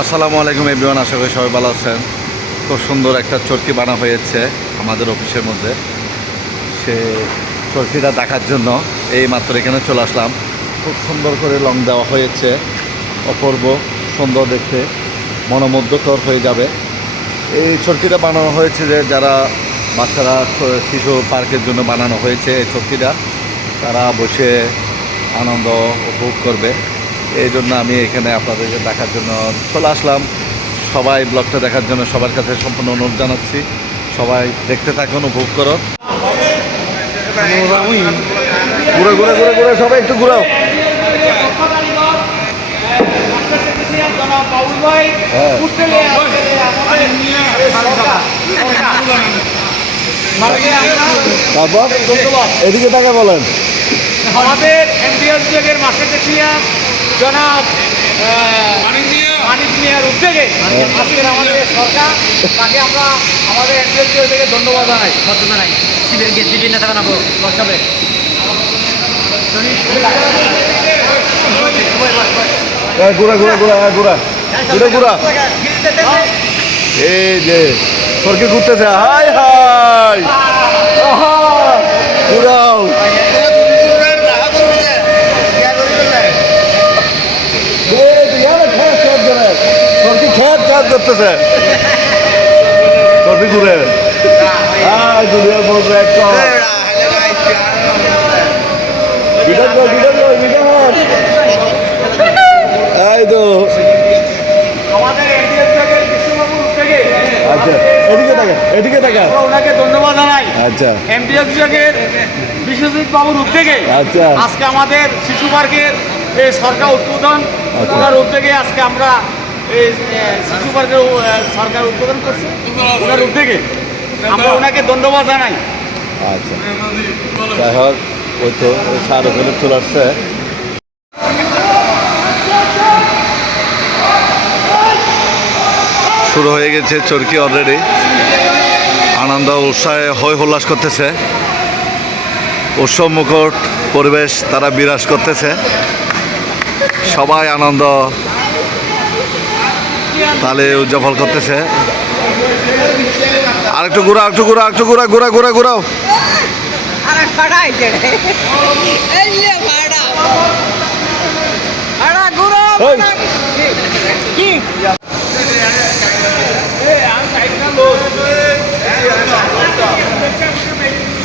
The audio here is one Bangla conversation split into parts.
আসসালামু আলাইকুম এভরিওয়ান, আশা করি সবাই ভালো আছেন। খুব সুন্দর একটা চরকি বানা হয়েছে আমাদের অফিসের মধ্যে। সে চরকিটা দেখার জন্য এই মাত্র এখানে চলে আসলাম। খুব সুন্দর করে রং দেওয়া হয়েছে, অপূর্ব সুন্দর দেখতে, মনোমুগ্ধকর হয়ে যাবে। এই চরকিটা বানানো হয়েছে যে যারা বাচ্চারা শিশু পার্কের জন্য বানানো হয়েছে এই চরকিটা, তারা বসে আনন্দ উপভোগ করবে। এই জন্য আমি এখানে আপনাদেরকে দেখার জন্য চলে আসলাম। সবাই ব্লগটা দেখার জন্য সবার কাছে সম্পূর্ণ অনুরোধ জানাচ্ছি। সবাই দেখতে থাকুন, উপভোগ করো। ঘুরে ঘুরে ঘুরে ঘুরে সবাই একটু ঘুরাও। তারপর এদিকে তাকে বলেন, আমাদের এমপিএস বিভাগের মাস্টার টেকনিশিয়ান জনাব মানিক মিয়ার উদ্যোগে আজকের আমাদের সরকার, তাকে আমরা আমাদের এমপিএস বিভাগ থেকে ধন্যবাদ জানাই। শিবিরকে শিবির নেতা বানাবো বসাবে। ঘুরা ঘুরা ঘুরা ঘুরা ঘুরে ঘুরা। এই যে সরকে ঘুরতেছে, হাই হাই ঘুরাও। সরকি খেত কাজ করতেছে, সরকি ঘুরে দুনিয়ার বলবে একটা এই তো আমাদের এমপিএস বিভাগের কৃষ্ণবাবুর উদ্যোগে আচ্ছা এদিকে দেখা এদিকে দেখা। ওনাকে ধন্যবাদ জানাই। আচ্ছা এমপিএস বিভাগের বিশ্বজিৎ বাবুর উদ্যোগে আচ্ছা আজকে আমাদের শিশু পার্কের এই সরকার উদ্বোধন, আচ্ছা। ওনার উদ্যোগে আজকে আমরা এই শিশু পার্কের সরকার উদ্বোধন করছি। ওনার উদ্যোগে আমরা ওনাকে ধন্যবাদ জানাই। আচ্ছা যাই হোক, ওই তো সার ওখানে চলে আসছে। শুরু হয়ে গেছে চরকি অলরেডি। আনন্দ উৎসাহে হই হুল্লাস করতেছে, উৎসব মুখর পরিবেশ তারা বিরাজ করতেছে। সবাই আনন্দ তালে উদযাপন করতেছে। আরেকটু ঘুরা একটু ঘুরা একটু ঘুরা ঘুরা ঘুরা ঘুরাও।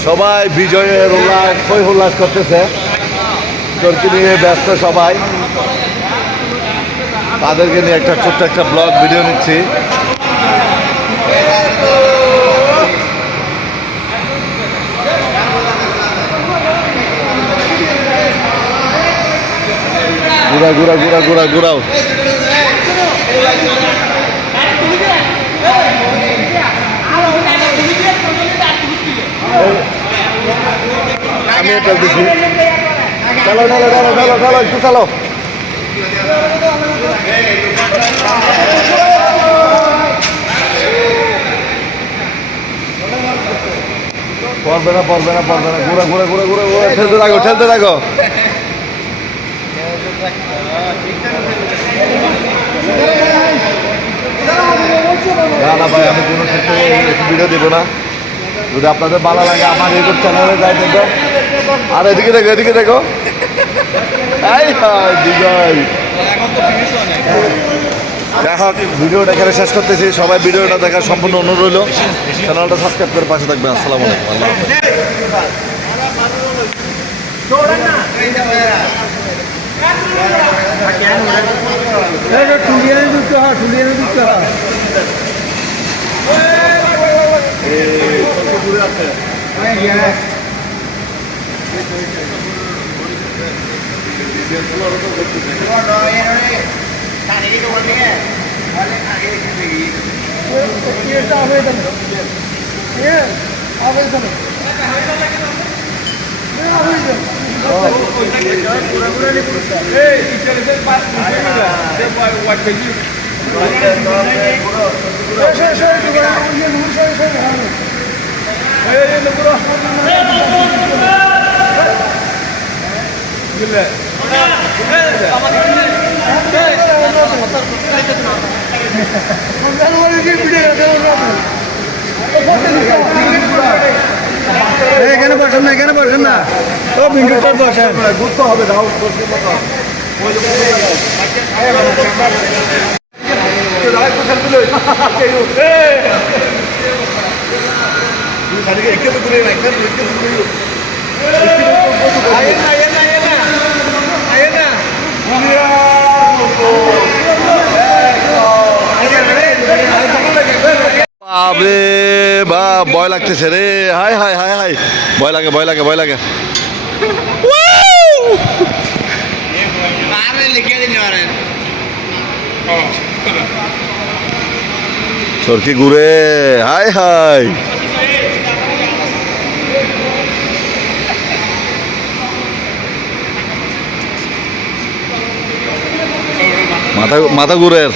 সবাই বিজয়ের উল্লাস হই হুল্লাস করতেছে, চরকি নিয়ে ব্যস্ত সবাই। তাদেরকে নিয়ে একটা ছোট্ট একটা ব্লগ ভিডিও নিচ্ছি। ঘুরা ঘুরা ঘুরা ঘুরা ঘুরাও। আমি এটা দিচ্ছি, চলো চলো চলো চলো চলো একটু চলো। পড়বে না পড়বে না পড়বে না, ঘুরে ঘুরে ঘুরে ঘুরে ঘুরে ঠেলতে থাকো ঠেলতে থাকো। না না ভাই, আমি কোনো ক্ষেত্রে ভিডিও দেবো না। যদি আপনাদের ভালো লাগে আমার ইউটিউব চ্যানেলে যাই দেখো। আর এদিকে দেখো এদিকে দেখো, বিজয়। যাই হোক, ভিডিওটা এখানে শেষ করতেছি। সবাই ভিডিওটা দেখার সম্পূর্ণ অনুরোধ রইল। চ্যানেলটা সাবস্ক্রাইব করে পাশে থাকবেন। আসসালামু আলাইকুম। আল্লাহ আমাদের এখানে বসেন না, এখানে বসেন না, ও বিন্দুর পর বসেন। ঘুরতে হবে রাহুল বাবরে বা ভয় লাগতেছে রে, হাই হাই হাই হাই, ভয় লাগে ভয় লাগে ভয় লাগে। চরকি ঘুরে, হাই হাই। মাথা মাথা ঘুরের